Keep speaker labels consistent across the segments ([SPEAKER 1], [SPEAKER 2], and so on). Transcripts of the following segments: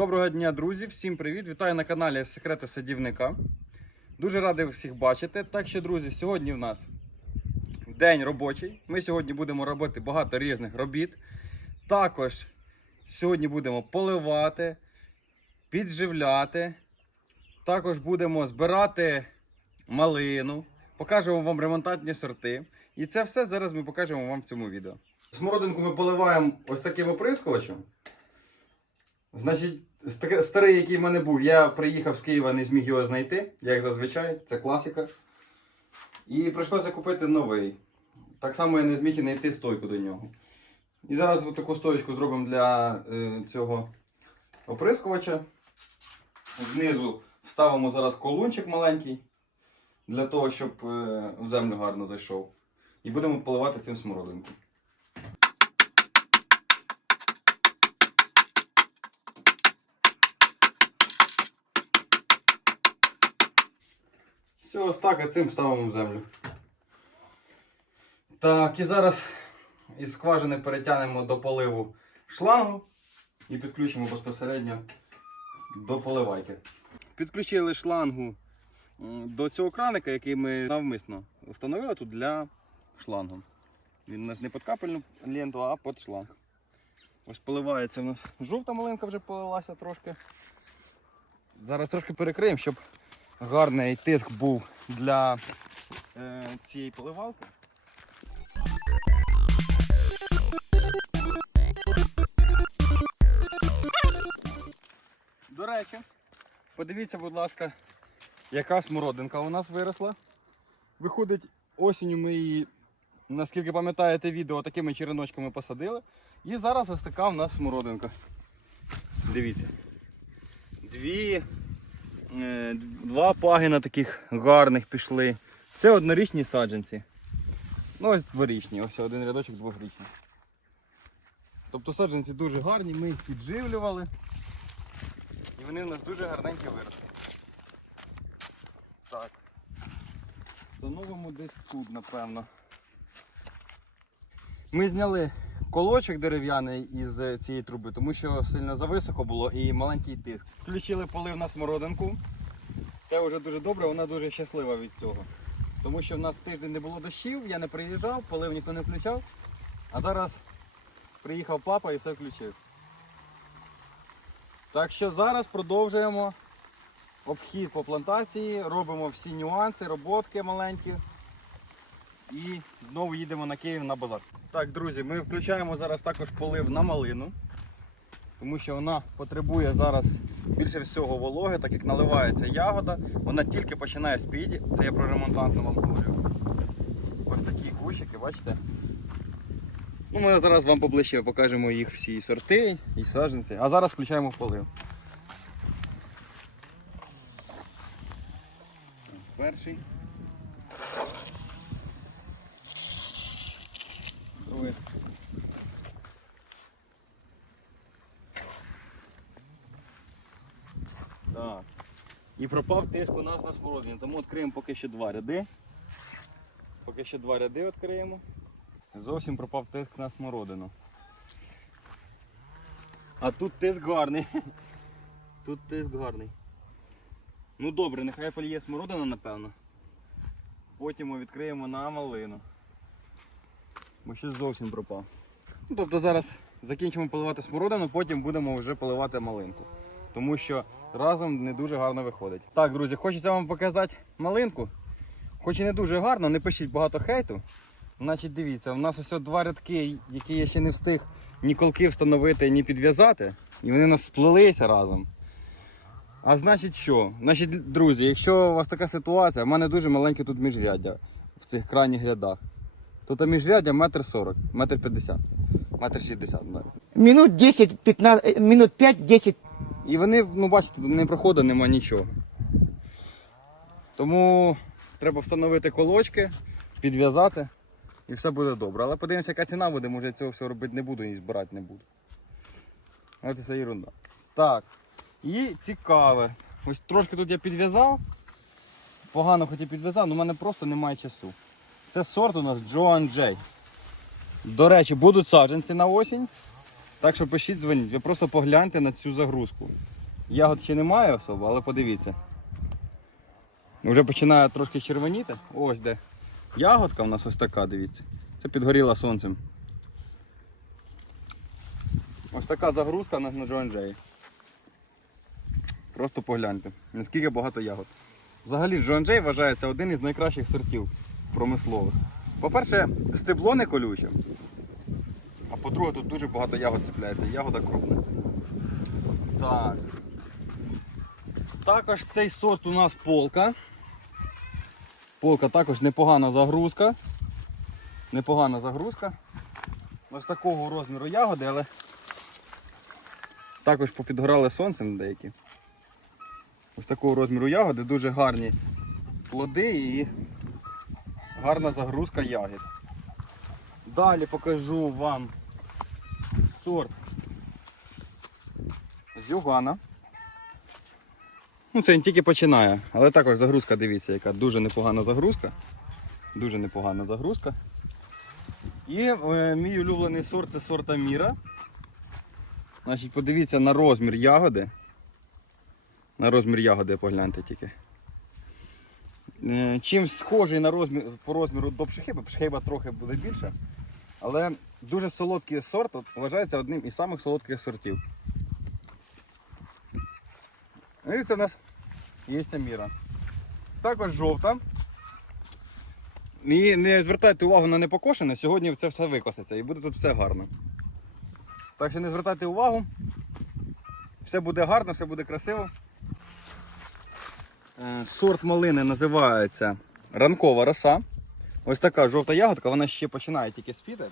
[SPEAKER 1] Доброго дня, друзі! Всім привіт! Вітаю на каналі Секрети Садівника. Дуже радий всіх бачити. Так що, друзі, сьогодні в нас день робочий. Ми сьогодні будемо робити багато різних робіт. Також сьогодні будемо поливати, підживляти. Також будемо збирати малину, покажемо вам ремонтантні сорти. І це все зараз ми покажемо вам в цьому відео. Смородинку ми поливаємо ось таким оприскувачем. Значить, старий, який в мене був, я приїхав з Києва, не зміг його знайти, як зазвичай, це класика. І прийшлося купити новий. Так само я не зміг і знайти стойку до нього. І зараз таку стоечку зробимо для е, цього оприскувача. Знизу вставимо зараз колунчик маленький, для того, щоб е, в землю гарно зайшов. І будемо поливати цим смородинку. Все, ось так, а цим ставимо в землю. Так, і зараз із скважини перетягнемо до поливу шлангу і підключимо безпосередньо до поливайки. Підключили шлангу до цього краника, який ми навмисно встановили тут для шлангу. Він у нас не під капельну ленту, а під шланг. Ось поливається у нас жовта малинка вже полилася трошки. Зараз трошки перекриємо, щоб гарний тиск був для е, цієї поливалки. До речі, подивіться, будь ласка, яка смородинка у нас виросла. Виходить, осінню ми її, наскільки пам'ятаєте відео, такими череночками посадили. І зараз ось така у нас смородинка. Дивіться. Дві Два пагіна таких гарних пішли. Це однорічні саджанці. Ну ось дворічні, ось один рядочок дворічний. Тобто саджанці дуже гарні, ми їх підживлювали. І вони в нас дуже гарненькі виросли. Так. Встановимо десь тут, напевно. Ми зняли колочок дерев'яний із е, цієї труби, тому що сильно зависоко було і маленький тиск. Включили полив на смородинку. Це вже дуже добре, вона дуже щаслива від цього. Тому що в нас тиждень не було дощів, я не приїжджав, полив ніхто не включав. А зараз приїхав папа і все включив. Так що зараз продовжуємо обхід по плантації, робимо всі нюанси, роботки маленькі. І знову їдемо на Київ на базар. Так, друзі, ми включаємо зараз також полив на малину, тому що вона потребує зараз більше всього вологи, так як наливається ягода, вона тільки починає спіти. Це я про ремонтантну вам говорю. Ось такі кущики, бачите? Ну, Ми зараз вам поближче покажемо їх всі сорти і саджанці. А зараз включаємо полив. Перший. Другий. Так. І пропав тиск у нас на смородині, тому відкриємо поки що два ряди. Поки що два ряди відкриємо. Зовсім пропав тиск на смородину. А тут тиск гарний. Тут тиск гарний. Ну добре, нехай поліє смородина, напевно. Потім ми відкриємо на малину. Бо ще зовсім пропав. Ну, тобто зараз закінчимо поливати смородину, потім будемо вже поливати малинку. Тому що разом не дуже гарно виходить. Так, друзі, хочеться вам показати малинку. Хоч і не дуже гарно, не пишіть багато хейту. Значить, дивіться, у нас ось два рядки, які я ще не встиг ні колки встановити, ні підв'язати. І вони у нас сплелися разом. А значить що? Значить, друзі, якщо у вас така ситуація, в мене дуже маленьке тут міжряддя в цих крайніх рядах. Там міжряддя метр сорок, метр п'ятдесят, метр шістдесят.
[SPEAKER 2] Минут 10, 15, э, минут 5-10
[SPEAKER 1] І вони, ну бачите, тут не проходу, нема нічого. Тому треба встановити колочки, підв'язати і все буде добре. Але подивимося, яка ціна буде, може я цього всього робити не буду і збирати не буду. Ось це ерунда. Так. І цікаве. Ось трошки тут я підв'язав. Погано хоч і підв'язав, але в мене просто немає часу. Це сорт у нас Joan J. До речі, будуть саджанці на осінь. Так що пишіть, дзвоніть. Ви просто погляньте на цю загрузку. Ягод ще немає особо, але подивіться. Вже починає трошки червоніти. Ось де. Ягодка у нас ось така, дивіться. Це підгоріла сонцем. Ось така загрузка на, на Джоан Джей. Просто погляньте, наскільки багато ягод. Взагалі Джоан Джей вважається один із найкращих сортів промислових. По-перше, стебло не колюче. А по-друге, тут дуже багато ягод цепляється, ягода крупна. Так. Також цей сорт у нас полка. Полка також непогана загрузка. Непогана загрузка. Ось такого розміру ягоди, але також попідгорали сонцем деякі. Ось такого розміру ягоди, дуже гарні плоди і гарна загрузка ягід. Далі покажу вам сорт з Югана. Ну, це він тільки починає, але також загрузка, дивіться, яка дуже непогана загрузка. Дуже непогана загрузка. І е, мій улюблений сорт це сорт Аміра. Значить, подивіться на розмір ягоди. На розмір ягоди погляньте тільки. Е, Чим схожий на розмір, по розміру до пшехиба, пшехиба трохи буде більше. Але дуже солодкий сорт от, вважається одним із самих солодких сортів. І це в нас є Аміра. Також жовта. І не звертайте увагу на непокошене, сьогодні це все викоситься і буде тут все гарно. Так що не звертайте увагу. Все буде гарно, все буде красиво. Е, Сорт малини називається ранкова роса. Ось така жовта ягодка, вона ще починає тільки спіти.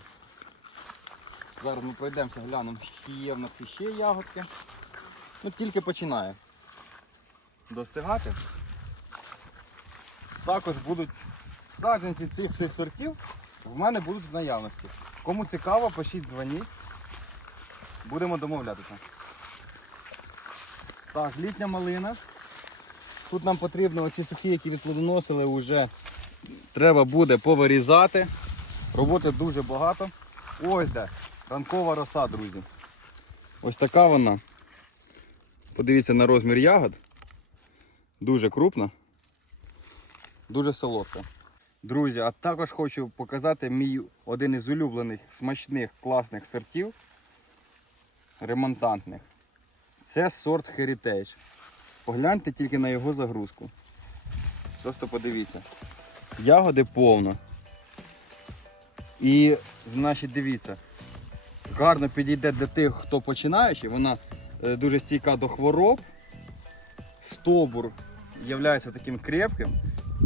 [SPEAKER 1] Зараз ми пройдемося, глянемо, чи є в нас ще ягодки. Ну, тільки починає достигати. Також будуть саджанці цих всіх сортів в мене будуть в наявності. Кому цікаво, пишіть, дзвоніть. Будемо домовлятися. Так, літня малина. Тут нам потрібно оці сухі, які відплодоносили, вже треба буде повирізати. Роботи дуже багато. Ось де. Ранкова роса, друзі. Ось така вона. Подивіться на розмір ягод. Дуже крупна. Дуже солодка. Друзі, а також хочу показати мій один із улюблених смачних класних сортів ремонтантних. Це сорт Heritage. Погляньте тільки на його загрузку. Просто подивіться. Ягоди повно. І, значить, дивіться, гарно підійде для тих, хто починаючий. Вона е, дуже стійка до хвороб. Стовбур є таким крепким.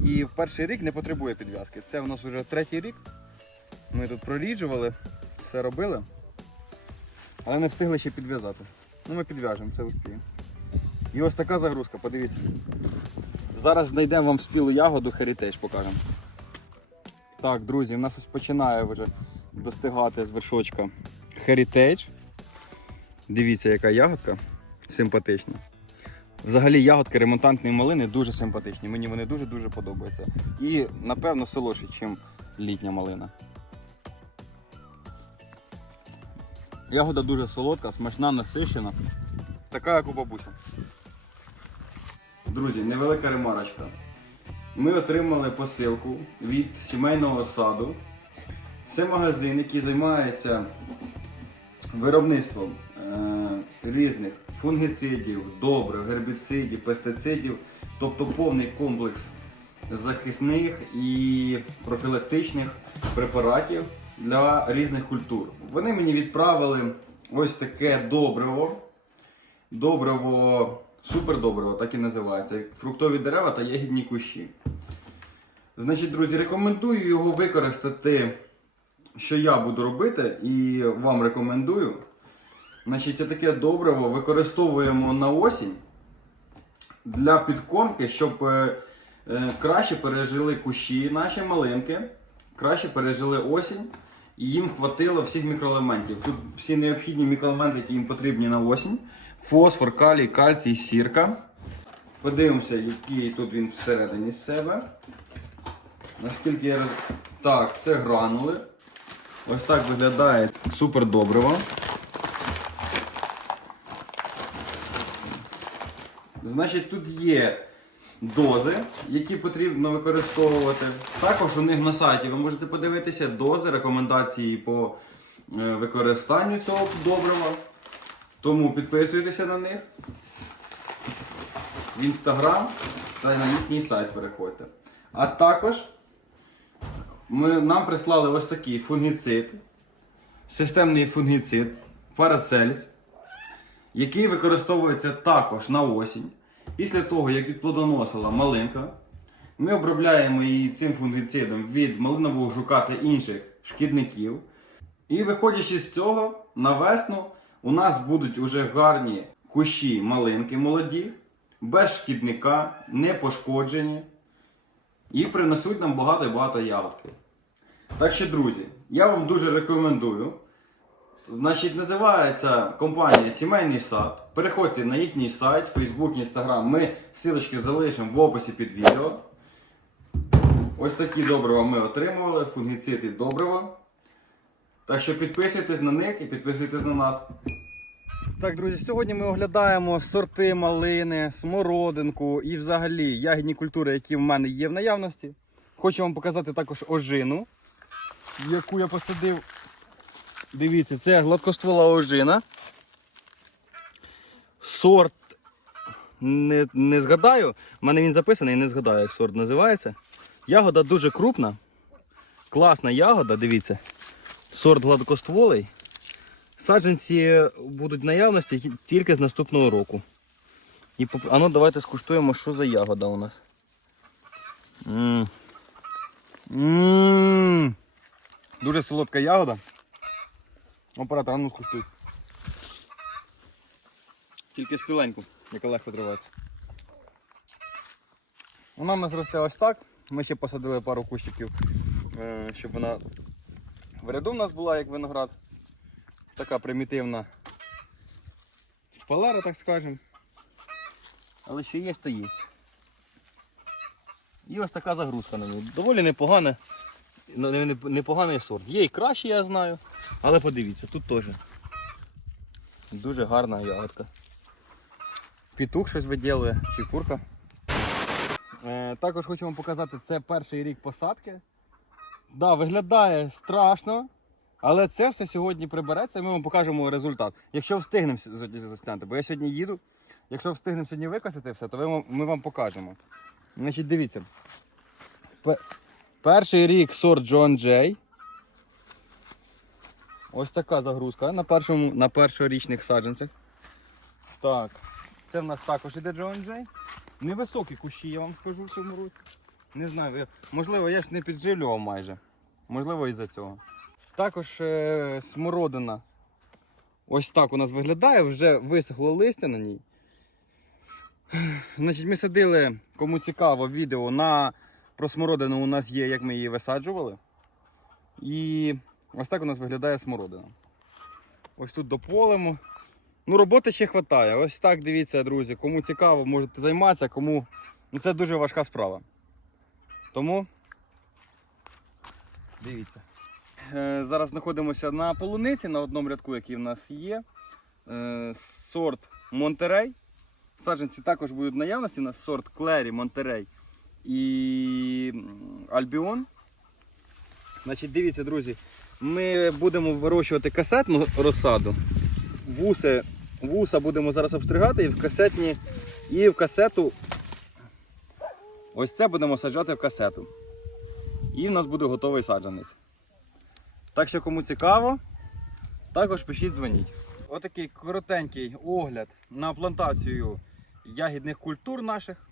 [SPEAKER 1] І в перший рік не потребує підв'язки. Це в нас вже третій рік. Ми тут проріджували, все робили. Але не встигли ще підв'язати. Ну ми підв'яжемо, це успіємо. І ось така загрузка, подивіться. Зараз знайдемо вам спілу ягоду Heritage покажемо. Так, друзі, в нас ось починає вже достигати з вершочка Heritage. Дивіться, яка ягодка симпатична. Взагалі ягодки ремонтантної малини дуже симпатичні. Мені вони дуже-дуже подобаються. І напевно солодші, ніж літня малина. Ягода дуже солодка, смачна, насищена. Така, як у бабуся. Друзі, невелика ремарочка. Ми отримали посилку від сімейного саду. Це магазин, який займається виробництвом е, різних фунгіцидів, добрив, гербіцидів, пестицидів, тобто повний комплекс захисних і профілактичних препаратів для різних культур. Вони мені відправили ось таке добриво. Добриво, супердобриво, так і називається. Фруктові дерева та ягідні кущі. Значить, друзі, рекомендую його використати, що я буду робити, і вам рекомендую. Значить, таке добриво використовуємо на осінь для підкормки, щоб е, е, краще пережили кущі наші малинки, краще пережили осінь і їм хватило всіх мікроелементів. Тут всі необхідні мікроелементи, які їм потрібні на осінь фосфор, калій, кальцій, сірка. Подивимося, який тут він всередині себе. Наскільки я Так, це гранули. Ось так виглядає супер добриво. Значить, тут є дози, які потрібно використовувати. Також у них на сайті ви можете подивитися дози, рекомендації по е, використанню цього добрива. Тому підписуйтеся на них в інстаграм та на їхній сайт переходьте. А також ми, нам прислали ось такий фунгіцид, системний фунгіцид Парацельс, який використовується також на осінь. Після того, як відплодоносила малинка, ми обробляємо її цим фунгіцидом від малинового жука та інших шкідників. І виходячи з цього, на весну у нас будуть уже гарні кущі малинки молоді, без шкідника, не пошкоджені і принесуть нам багато і багато ягодки. Так що, друзі, я вам дуже рекомендую. Значить, називається компанія Сімейний сад. Переходьте на їхній сайт, Facebook, Instagram. Ми ссылочки залишимо в описі під відео. Ось такі добрива ми отримували, фунгіцид і добрива. Так що підписуйтесь на них і підписуйтесь на нас. Так, друзі, сьогодні ми оглядаємо сорти малини, смородинку і взагалі ягідні культури, які в мене є в наявності. Хочу вам показати також ожину, яку я посадив. Дивіться, це гладкоствола ожина. Сорт не, не згадаю. У мене він записаний, не згадаю, як сорт називається. Ягода дуже крупна. Класна ягода, дивіться. Сорт гладкостволий. Саджанці будуть в наявності тільки з наступного року. І а ну давайте скуштуємо, що за ягода у нас. М. М. Дуже солодка ягода. Оператор, а ну скуштуй. Тільки спіленьку, яка легко тривається. Вона в нас росте ось так. Ми ще посадили пару кущиків, е, щоб вона в ряду в нас була, як виноград. Така примітивна шпалера, так скажемо. Але що є, то є. І ось така загрузка на ній. Доволі непогана, не- не- непоганий сорт. Є і краще, я знаю. Але подивіться, тут теж. Дуже гарна ягодка. Пітух щось виділує, чи курка. Е, також хочу вам показати, це перший рік посадки. Да, виглядає страшно, але це все сьогодні прибереться і ми вам покажемо результат. Якщо встигнемо с- бо я сьогодні їду. Якщо встигнемо сьогодні викосити все, то ми вам покажемо. Значить, дивіться. Перший рік сорт Джон Джей. Ось така загрузка на першому, на першорічних саджанцях. Так, це в нас також іде Джон Джей. Невисокі кущі, я вам скажу в цьому році. Не знаю, можливо, я ж не піджилював майже. Можливо, із-за цього. Також е, смородина. Ось так у нас виглядає, вже висохло листя на ній. Значить, ми садили, кому цікаво, відео на про смородину у нас є, як ми її висаджували. І ось так у нас виглядає смородина. Ось тут дополимо. Ну, роботи ще вистачає. Ось так дивіться, друзі. Кому цікаво, можете займатися, кому. Ну, це дуже важка справа. Тому дивіться. Е, зараз знаходимося на полуниці на одному рядку, який в нас є. Е, сорт Монтерей. Саджанці також будуть в наявності. У нас сорт Клері, Монтерей і Альбіон. Значить, дивіться, друзі, ми будемо вирощувати касетну розсаду. Вуси, вуса будемо зараз обстригати і в касетні, і в касету. Ось це будемо саджати в касету. І в нас буде готовий саджанець. Так що кому цікаво, також пишіть, дзвоніть. Отакий коротенький огляд на плантацію ягідних культур наших.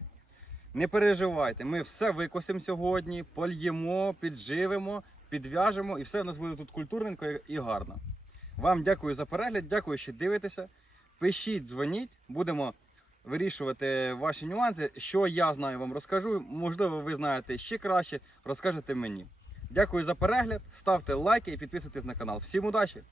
[SPEAKER 1] Не переживайте, ми все викосимо сьогодні, польємо, підживимо, підв'яжемо і все у нас буде тут культурненько і- гарно. Вам дякую за перегляд, дякую, що дивитеся. Пишіть, дзвоніть, будемо вирішувати ваші нюанси. Що я знаю, вам розкажу. Можливо, ви знаєте ще краще, розкажете мені. Дякую за перегляд, ставте лайки і підписуйтесь на канал. Всім удачі!